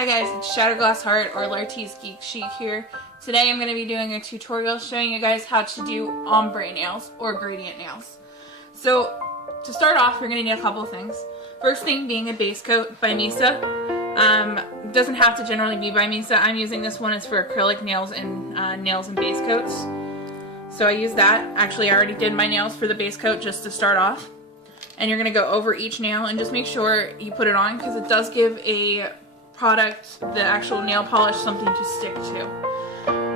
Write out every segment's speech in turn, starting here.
Hi guys, it's Shatterglass Heart or Lartie's Geek Chic here. Today I'm going to be doing a tutorial showing you guys how to do ombre nails or gradient nails. So to start off, we're going to need a couple of things. First thing being a base coat by Misa. It doesn't have to generally be by Misa. I'm using this one as for acrylic nails and base coats. So I use that. Actually, I already did my nails for the base coat just to start off. And you're going to go over each nail and just make sure you put it on because it does give a product, the actual nail polish, something to stick to.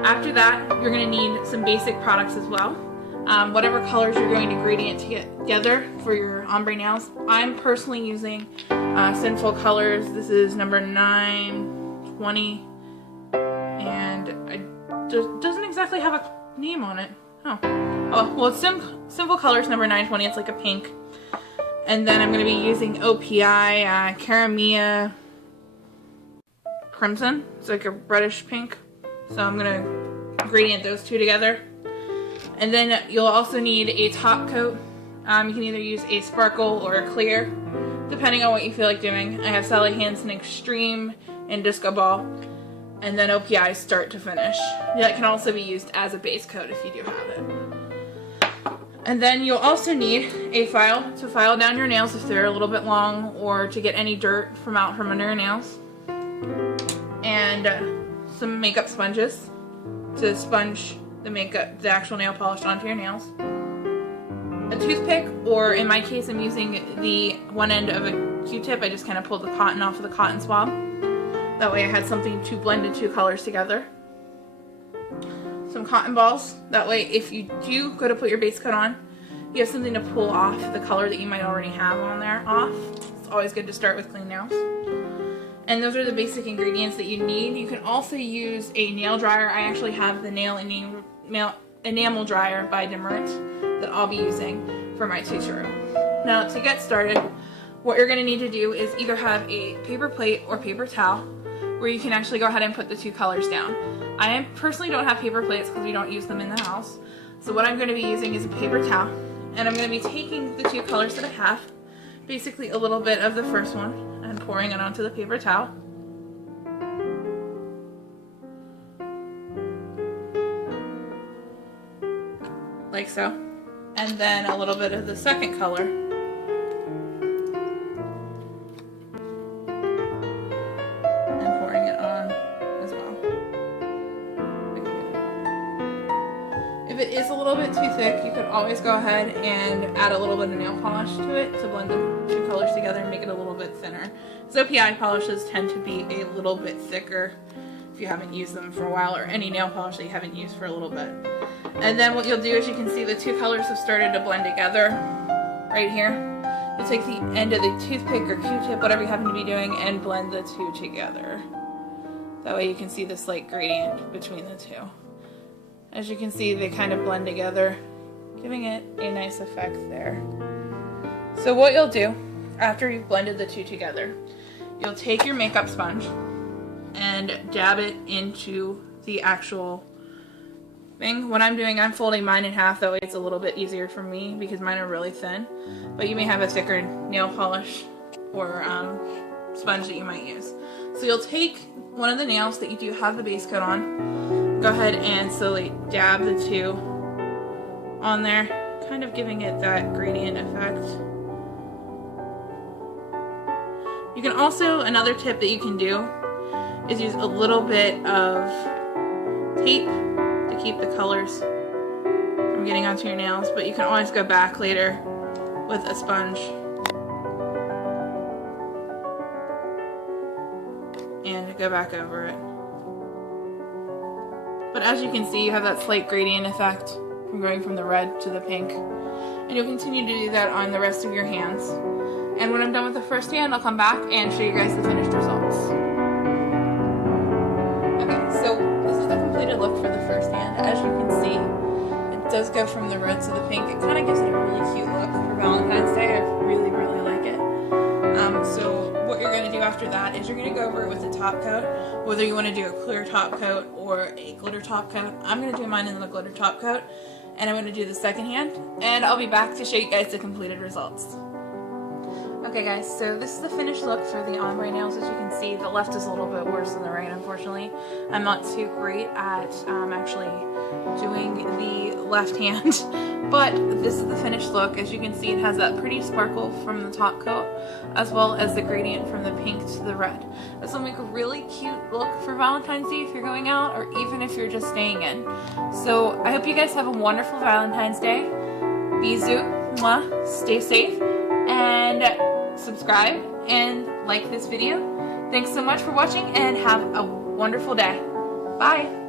After that, you're going to need some basic products as well. Whatever colors you're going to gradient together for your ombre nails. I'm personally using Sinful Colors. This is number 920, and it doesn't exactly have a name on it. Oh, well, it's Sinful Colors number 920. It's like a pink. And then I'm going to be using OPI Caramia Crimson. It's like a reddish pink. So I'm going to gradient those two together. And then you'll also need a top coat. You can either use a sparkle or a clear, depending on what you feel like doing. I have Sally Hansen Extreme and Disco Ball. And then OPI start to finish. That can also be used as a base coat if you do have it. And then you'll also need a file to file down your nails if they're a little bit long, or to get any dirt from under your nails. And some makeup sponges to sponge the actual nail polish onto your nails. A toothpick, or in my case I'm using the one end of a Q-tip. I just kind of pulled the cotton off of the cotton swab. That way I had something to blend the two colors together. Some cotton balls. That way if you do go to put your base coat on, you have something to pull off the color that you might already have on there off. It's always good to start with clean nails. And those are the basic ingredients that you need. You can also use a nail dryer. I actually have the nail enamel dryer by Demert that I'll be using for my tutorial. Now to get started, what you're going to need to do is either have a paper plate or paper towel where you can actually go ahead and put the two colors down. I personally don't have paper plates because we don't use them in the house. So what I'm going to be using is a paper towel, and I'm going to be taking the two colors that I have, basically a little bit of the first one, and pouring it onto the paper towel. Like so. And then a little bit of the second color. If it is a little bit too thick, you could always go ahead and add a little bit of nail polish to it to blend the two colors together and make it a little bit thinner. So OPI polishes tend to be a little bit thicker if you haven't used them for a while, or any nail polish that you haven't used for a little bit. And then what you'll do is you can see the two colors have started to blend together right here. You'll take the end of the toothpick or Q-tip, whatever you happen to be doing, and blend the two together. That way you can see the slight gradient between the two. As you can see, they kind of blend together, giving it a nice effect there. So what you'll do, after you've blended the two together, you'll take your makeup sponge and dab it into the actual thing. What I'm doing, I'm folding mine in half, that way it's a little bit easier for me because mine are really thin. But you may have a thicker nail polish or sponge that you might use. So you'll take one of the nails that you do have the base coat on, go ahead and slowly dab the two on there, kind of giving it that gradient effect. You can also, another tip that you can do is use a little bit of tape to keep the colors from getting onto your nails, but you can always go back later with a sponge and go back over it. But as you can see, you have that slight gradient effect from going from the red to the pink. And you'll continue to do that on the rest of your hands. And when I'm done with the first hand, I'll come back and show you guys the finished results. Okay, so this is the completed look for the first hand. As you can see, it does go from the red to the pink. It kind of gives it a really cute look for Valentine's Day. I really, really like it. So what you're going to do after that is you're going to go over it with a top coat, whether you want to do a clear top coat or a glitter top coat. I'm going to do mine in the glitter top coat, and I'm going to do the second hand, and I'll be back to show you guys the completed results. Okay guys, so this is the finished look for the ombre nails. As you can see, the left is a little bit worse than the right, unfortunately. I'm not too great at actually doing the left hand, but this is the finished look. As you can see, it has that pretty sparkle from the top coat, as well as the gradient from the pink to the red. This will make a really cute look for Valentine's Day if you're going out, or even if you're just staying in. So I hope you guys have a wonderful Valentine's Day. Bisous, mwah, stay safe, and subscribe and like this video. Thanks so much for watching and have a wonderful day. Bye!